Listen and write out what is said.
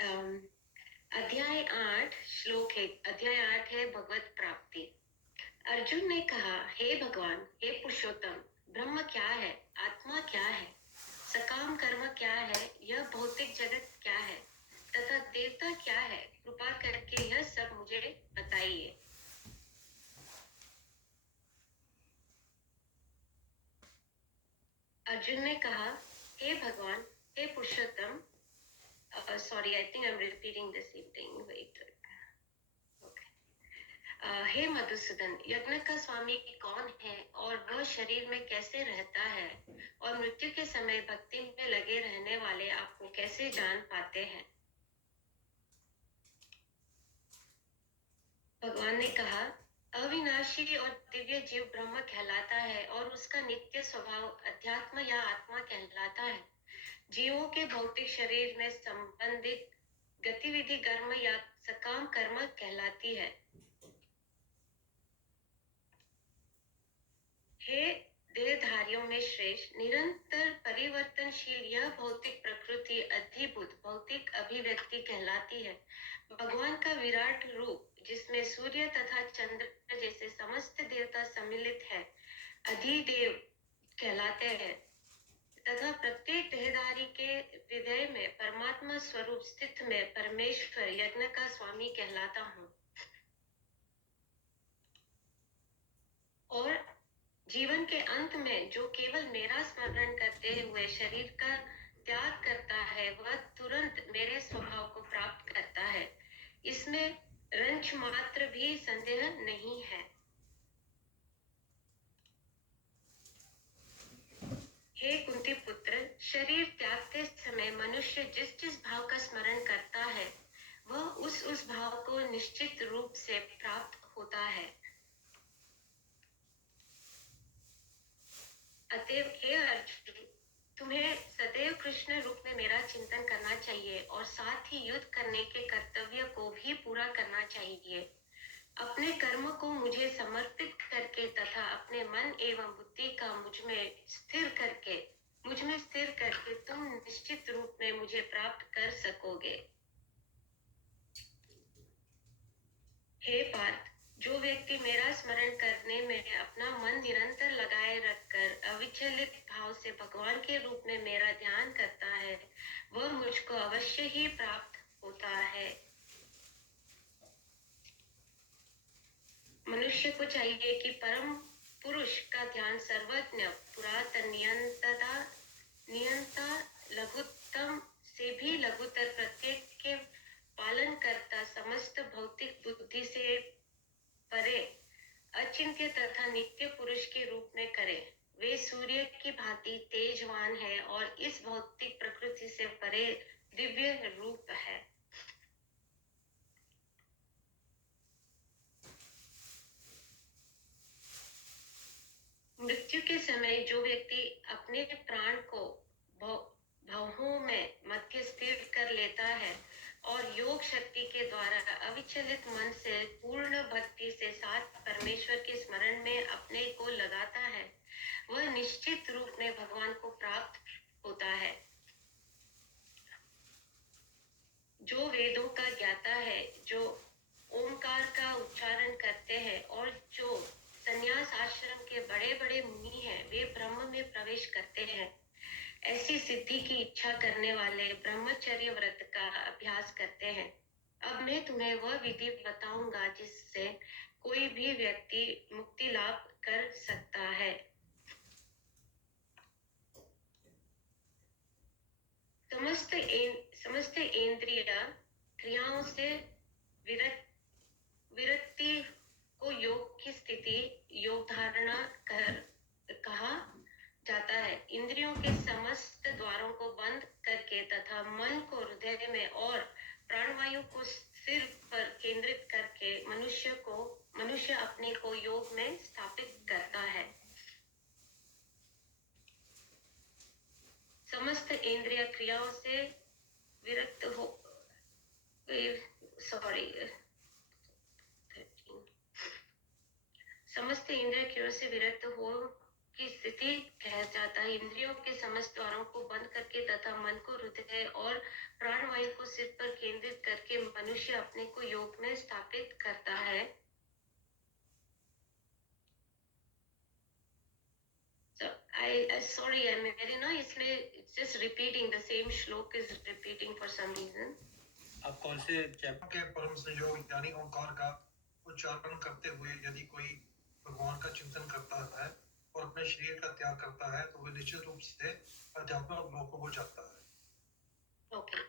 अम, अध्याय 8 श्लोक है। अध्याय 8 है भगवत प्राप्ति। अर्जुन ने कहा, हे भगवान, हे पुरुषोत्तम, ब्रह्म क्या है, आत्मा क्या है, सकाम कर्म क्या है, यह भौतिक जगत क्या है तथा देवता क्या है, कृपा करके यह सब मुझे बताइए। अर्जुन ने कहा, हे भगवान, हे Purushottam, sorry, I think I am repeating the same thing, wait. हे मधुसूदन, यज्ञ का स्वामी कौन है और वह शरीर में कैसे रहता है, और मृत्यु के समय भक्ति में लगे रहने वाले आपको कैसे जान पाते हैं। भगवान ने कहा, अविनाशी और दिव्य जीव ब्रह्म कहलाता है और उसका नित्य स्वभाव अध्यात्म या आत्मा कहलाता है। जीवों के भौतिक शरीर में संबंधित गतिविधि कर्म या सकाम कर्म कहलाती है। हे देहधारियों में श्रेष्ठ, निरंतर परिवर्तनशील यह भौतिक प्रकृति अधिभूत भौतिक अभिव्यक्ति कहलाती है। भगवान का विराट रूप, जिसमें सूर्य तथा चंद्र जैसे समस्त देवता सम्मिलित है, अधिदेव कहलाते हैं तथा प्रत्येक देहधारी के हृदय में परमात्मा स्वरूप स्थित में परमेश्वर यज्ञ का स्वामी कहलाता हूँ। और जीवन के अंत में जो केवल मेरा स्मरण करते हुए शरीर का त्याग करता है, वह तुरंत मेरे स्वभाव को प्राप्त करता है। इसमें रंच मात्र भी संदेह नहीं है। हे कुंती पुत्र, शरीर त्यागते समय मनुष्य जिस जिस भाव का स्मरण करता है, वह उस भाव को निश्चित रूप से प्राप्त होता है। अतएव हे अर्जुन, तुम्हें सदैव कृष्ण रूप में मेरा चिंतन करना चाहिए और साथ ही युद्ध करने के कर्तव्य को भी पूरा करना चाहिए। अपने कर्म को मुझे समर्पित करके तथा अपने मन एवं बुद्धि का मुझ में स्थिर करके तुम निश्चित रूप में मुझे प्राप्त कर सकोगे। हे पार्थ, जो व्यक्ति मेरा स्मरण करने में अपना मन निरंतर लगाए रखकर अविचलित भाव से भगवान के रूप में मेरा ध्यान करता है, वह मुझको अवश्य ही प्राप्त होता है। मनुष्य को चाहिए कि परम पुरुष का ध्यान सर्वज्ञ, पुरातन, नियंता, लघुत्तम से भी लघुतर, प्रत्येक के पालन करता, समस्त भौतिक बुद्धि से परे, अचिंत्य तथा नित्य पुरुष के रूप में करे। वे सूर्य की भांति तेजवान है और इस भौतिक प्रकृति से परे दिव्य रूप है। मृत्यु के समय जो व्यक्ति अपने प्राण को भवों में मध्य स्थिर कर लेता है और योग शक्ति के द्वारा अविचलित मन से पूर्ण भक्ति से साथ परमेश्वर के स्मरण में अपने को लगाता है, वह निश्चित रूप में भगवान को प्राप्त होता है। जो वेदों का ज्ञाता है, जो ओंकार का उच्चारण करते हैं और जो संन्यास आश्रम के बड़े बड़े मुनि हैं, वे ब्रह्म में प्रवेश करते हैं। ऐसी सिद्धि की इच्छा करने वाले ब्रह्मचर्य व्रत का अभ्यास करते हैं। अब मैं तुम्हें वह विधि बताऊंगा जिससे कोई भी व्यक्ति मुक्ति लाभ कर सकता है। समस्त इंद्रिय क्रियाओं से विरक्ति को योग की स्थिति योग धारणा कहा जाता है। इंद्रियों के समस्त द्वारों को बंद करके तथा मन को हृदय में और प्राणवायु को सिर पर केंद्रित करके मनुष्य अपने को योग में स्थापित करता है। समस्त इंद्रिय क्रियाओं से विरक्त हो समस्त इंद्रिय क्रियाओं से विरक्त हो की स्थिति कहा जाता अतः इंद्रियों के समस्त द्वारों को बंद करके तथा मन को हृदय और प्राणवायु को सिर पर केंद्रित करके मनुष्य अपने को योग में स्थापित करता है. So sorry, I'm very ना इसमें it's just repeating the same श्लोक is repeating for some reason. आप कौन से चैप्टर के परम संयोग यानी ओंकार का उच्चारण करते हुए यदि कोई भगवान का चिंतन करता है और अपने शरीर का त्याग करता है तो वह निश्चित रूप से अध्यात्म लोकों को जाता है. Okay.